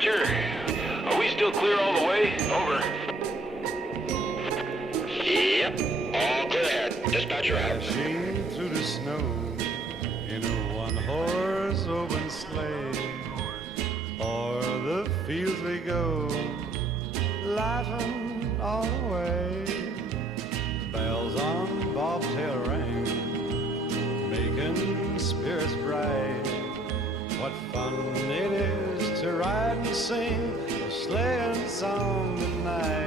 Dispatcher, are we still clear all the way? Over. Yep, all clear ahead. Dispatcher out. Dashing through the snow in a one-horse open sleigh. O'er the fields we go, laughing all the way. Bells on bobtail ring, making spirits bright. What fun it is to ride and sing a sleighing song tonight.